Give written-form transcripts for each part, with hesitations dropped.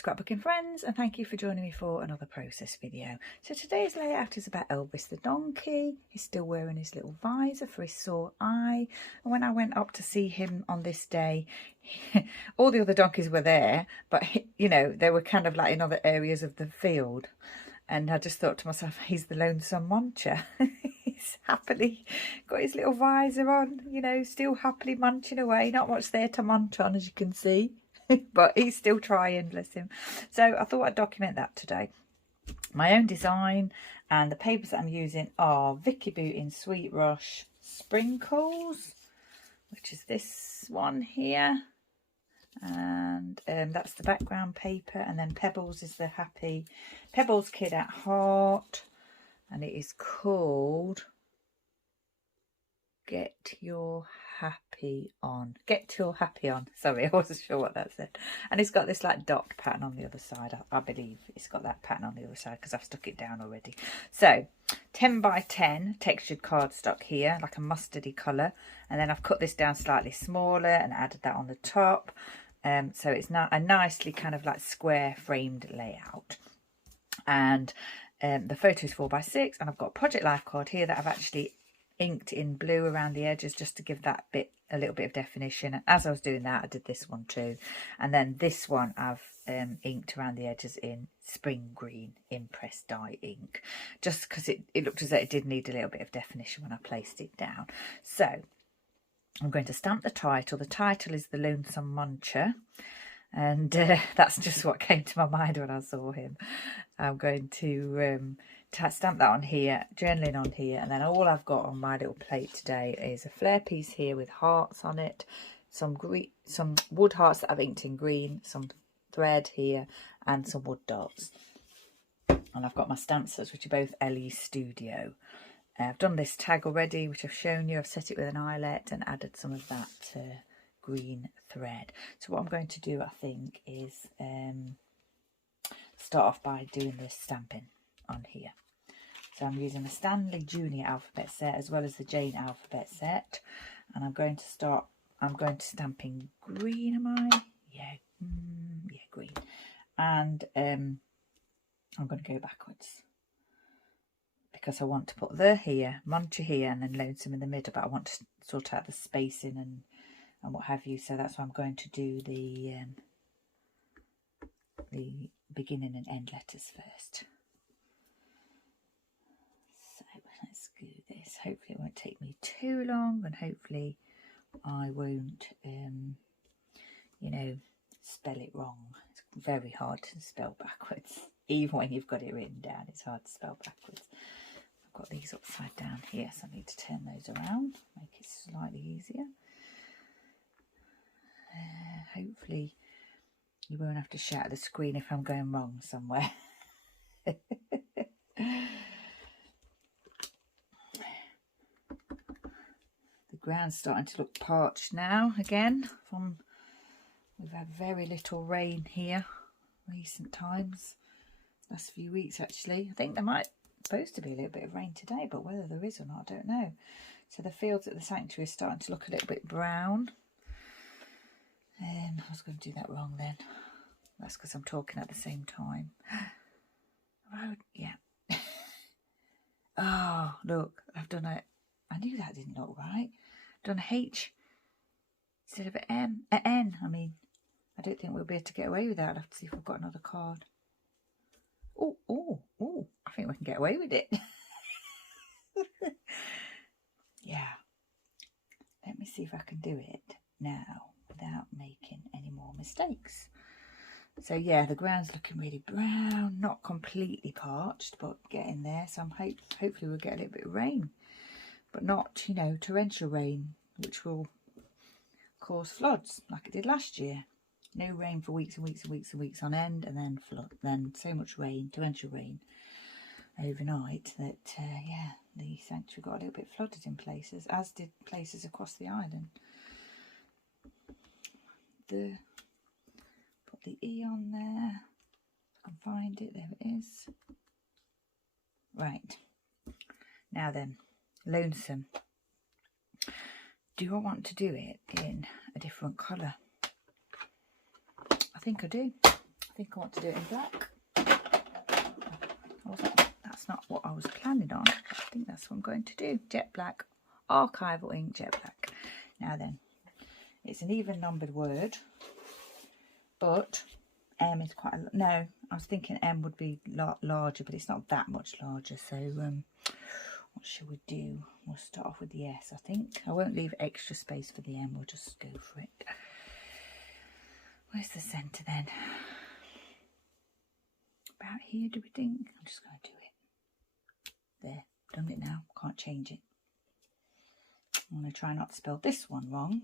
scrapbooking friends, and thank you for joining me for another process video. So today's layout is about Elvis the donkey. He's still wearing his little visor for his sore eye, and when I went up to see him on this day, all the other donkeys were there, but you know, they were kind of like in other areas of the field, and I just thought to myself, he's the Lonesome Muncher. He's happily got his little visor on, you know, still happily munching away. Not much there to munch on, as you can see. But he's still trying, bless him. So I thought I'd document that today. My own design, and the papers that I'm using are Vicki Boutin Sweet Rush Sprinkles, which is this one here. And that's the background paper. And then Pebbles is the happy Pebbles Kid at heart. And it is called Get Your Happy On. Get Your Happy On. Sorry, I wasn't sure what that said. And it's got this like dot pattern on the other side. I believe it's got that pattern on the other side because I've stuck it down already. So 10 by 10 textured cardstock here, like a mustardy colour. And then I've cut this down slightly smaller and added that on the top. So it's not a nicely kind of like square framed layout. And the photo is 4 by 6, and I've got a project life card here that I've actually inked in blue around the edges just to give that bit a little bit of definition. And as I was doing that, I did this one too, and then this one I've inked around the edges in spring green impress dye ink, just because it looked as though it did need a little bit of definition when I placed it down. So I'm going to stamp the title. The title is The Lonesome Muncher, and that's just what came to my mind when I saw him. I'm going to stamp that on here, journaling on here, and then all I've got on my little plate today is a flare piece here with hearts on it, some wood hearts that I've inked in green, some thread here, and some wood dots. And I've got my stampers, which are both Elles Studio. I've done this tag already, which I've shown you. I've set it with an eyelet and added some of that green thread. So what I'm going to do, I think, is start off by doing this stamping on here. So I'm using the Stanley Junior alphabet set as well as the Jane alphabet set, and I'm going to stamp in green. Am I? Yeah, green. And I'm going to go backwards because I want to put the here, Muncher here, and then Lonesome in the middle, but I want to sort out the spacing and what have you. So that's why I'm going to do the beginning and end letters first. So let's do this. Hopefully it won't take me too long, and hopefully I won't you know, spell it wrong. It's very hard to spell backwards. Even when you've got it written down, it's hard to spell backwards. I've got these upside down here, so I need to turn those around, make it slightly easier. Hopefully you won't have to shout at the screen if I'm going wrong somewhere. The ground's starting to look parched now again. We've had very little rain here recent times, last few weeks actually. I think there might supposed to be a little bit of rain today, but whether there is or not, I don't know. So the fields at the sanctuary are starting to look a little bit brown. I was going to do that wrong then. That's because I'm talking at the same time. Road, yeah. Oh, look, I've done a... I knew that didn't look right. I've done a H instead of an N. I mean, I don't think we'll be able to get away with that. I'll have to see if we've got another card. Oh, I think we can get away with it. Yeah. Let me see if I can do it now without making any more mistakes. So yeah, the ground's looking really brown, not completely parched, but getting there. So I'm hopefully we'll get a little bit of rain, but not, you know, torrential rain, which will cause floods like it did last year. No rain for weeks and weeks and weeks and weeks on end, and then flood. Then so much rain, torrential rain overnight that yeah, the sanctuary got a little bit flooded in places, as did places across the island. Put the E on there. I can find it. There it is. Right. Now then, Lonesome. Do I want to do it in a different colour? I think I do. I think I want to do it in black. That's not what I was planning on. I think that's what I'm going to do. Jet black, archival ink, jet black. Now then, it's an even numbered word, but M is quite a, no, I was thinking M would be larger, but it's not that much larger. So what should we do? We'll start off with the S, I think. I won't leave extra space for the M, we'll just go for it. Where's the centre then? About here, do we think? I'm just going to do it. There, done it now, can't change it. I'm going to try not to spell this one wrong.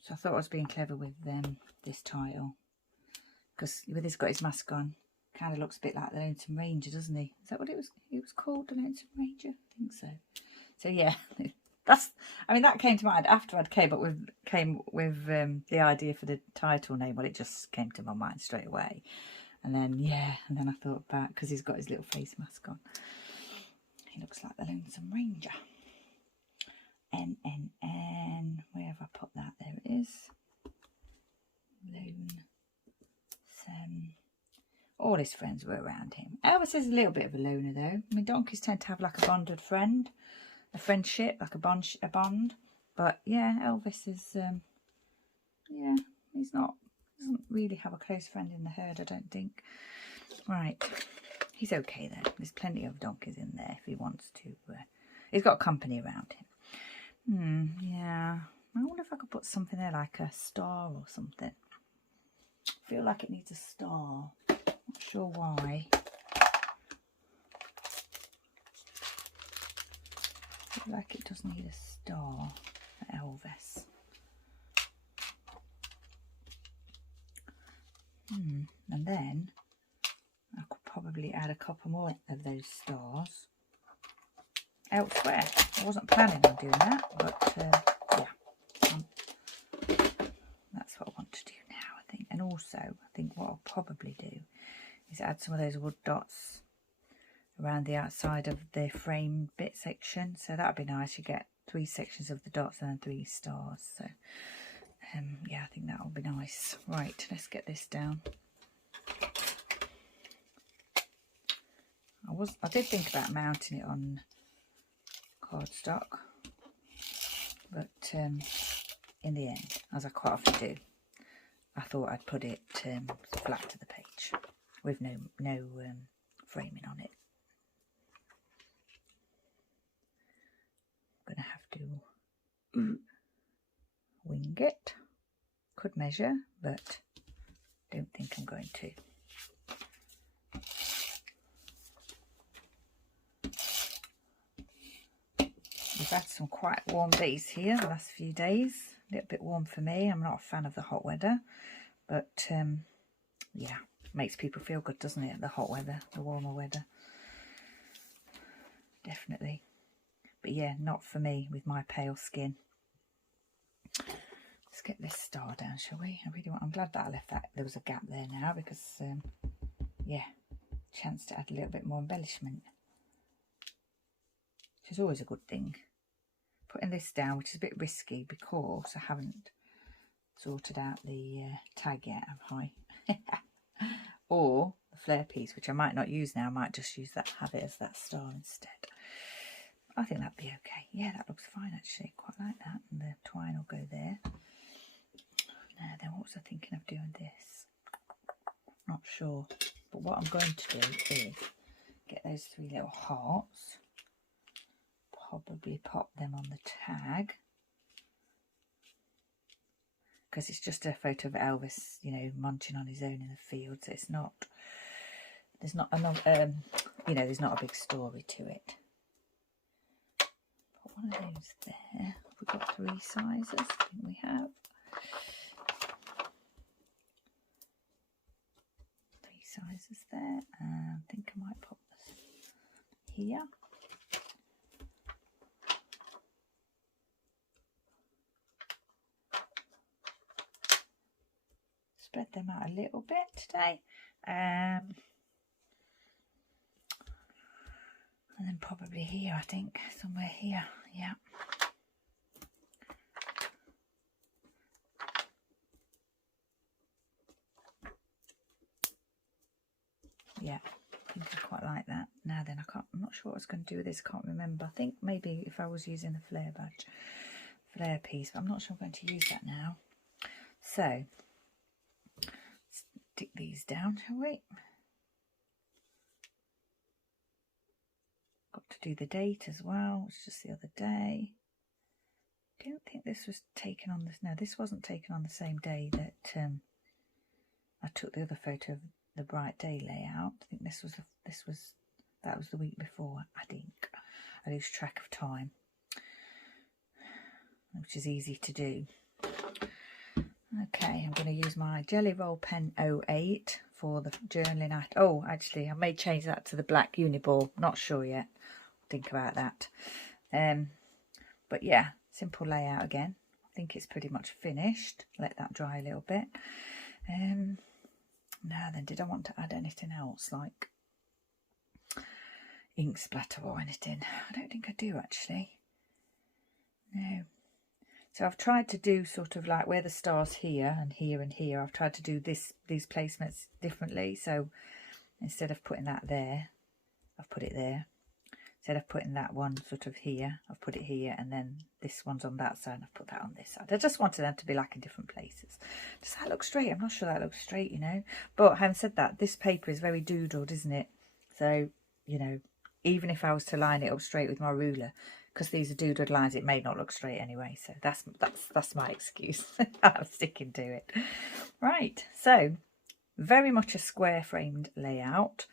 So I thought I was being clever with this title, because with he's got his mask on, kind of looks a bit like the Lonesome Ranger, doesn't he? Is that what it was called, the Lonesome Ranger? I think so. So yeah, that's, I mean, that came to mind after I'd came with the idea for the title name. Well, it just came to my mind straight away. And then, yeah, and then I thought about, because he's got his little face mask on. He looks like the Lonesome Ranger. N, where have I put that? There it is. Lonesome. All his friends were around him. Elvis is a little bit of a loner though. I mean, donkeys tend to have like a bonded friend. A friendship, like a bond. But yeah, Elvis is, yeah, doesn't really have a close friend in the herd, I don't think. Right, he's okay though. There's plenty of donkeys in there if he wants to. He's got company around him. Yeah, I wonder if I could put something there like a star or something. I feel like it needs a star. Not sure why. I feel like it does need a star for Elvis. And then I could probably add a couple more of those stars elsewhere. I wasn't planning on doing that, but yeah, that's what I want to do now, I think. And also, I think what I'll probably do is add some of those wood dots around the outside of the frame bit section. So that'd be nice. You get 3 sections of the dots and then 3 stars. So yeah, I think that will be nice. Right, let's get this down. I did think about mounting it on cardstock, but in the end, as I quite often do, I thought I'd put it flat to the page with no framing on it. I'm gonna have to wing it. Could measure, but don't think I'm going to. We've had some quite warm days here the last few days. A little bit warm for me. I'm not a fan of the hot weather, but yeah, makes people feel good, doesn't it? The hot weather, the warmer weather, definitely. But yeah, not for me with my pale skin. Let's get this star down, shall we? I'm glad that I left that. There was a gap there now because yeah, chance to add a little bit more embellishment, which is always a good thing. Putting this down, which is a bit risky because I haven't sorted out the tag yet, have I? Or the flare piece, which I might not use now. I might just have it as that star instead. I think that'd be okay. Yeah, that looks fine actually. Quite like that. And the twine will go there. Now then, what was I thinking of doing this? Not sure. But what I'm going to do is get those 3 little hearts. Probably pop them on the tag. Because it's just a photo of Elvis, you know, munching on his own in the field. So it's not, there's not enough, you know, there's not a big story to it. Put one of those there. We've got 3 sizes. I think we have. 3 sizes there. And I think I might pop this here. Spread them out a little bit today. And then probably here, I think, somewhere here. Yeah. yeah, I think I quite like that. Now then, I'm not sure what I was going to do with this. I can't remember. I think maybe if I was using a flare piece, but I'm not sure I'm going to use that now. So, stick these down, shall we? Got to do the date as well. It's just the other day. I don't think this was taken on this. No, this wasn't taken on the same day that I took the other photo of the bright day layout. I think that was the week before. I think I lose track of time, which is easy to do. Okay, I'm going to use my Jelly Roll Pen 08 for the journaling. Oh, actually, I may change that to the black Uniball. Not sure yet. Think about that. But yeah, simple layout again. I think it's pretty much finished. Let that dry a little bit. Now then, did I want to add anything else like ink splatter or anything? I don't think I do actually. No. So I've tried to do sort of like where the star's here and here and here. I've tried to do these placements differently. So instead of putting that there, I've put it there. Instead of putting that one sort of here, I've put it here, and then this one's on that side and I've put that on this side. I just wanted them to be like in different places. Does that look straight? I'm not sure that looks straight, you know. But having said that, this paper is very doodled, isn't it? So, you know, even if I was to line it up straight with my ruler, because these are doodled lines, it may not look straight anyway. So that's my excuse. I'm sticking to it. Right, so very much a square framed layout.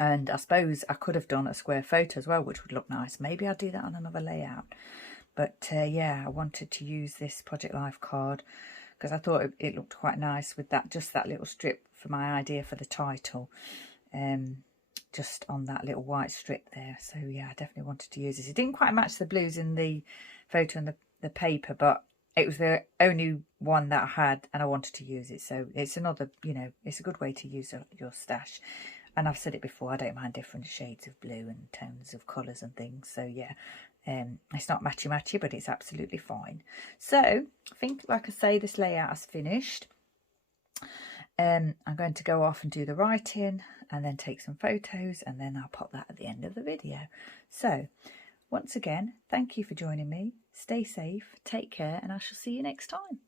And I suppose I could have done a square photo as well, which would look nice. Maybe I'll do that on another layout. But yeah, I wanted to use this Project Life card because I thought it looked quite nice with that, just that little strip for my idea for the title. Just on that little white strip there. So yeah, I definitely wanted to use this. It didn't quite match the blues in the photo and the paper, but it was the only one that I had and I wanted to use it. So it's another, you know, it's a good way to use your stash. And I've said it before, I don't mind different shades of blue and tones of colours and things. So yeah, it's not matchy-matchy, but it's absolutely fine. So I think, like I say, this layout is finished. I'm going to go off and do the writing and then take some photos, and then I'll pop that at the end of the video. So once again, thank you for joining me. Stay safe, take care, and I shall see you next time.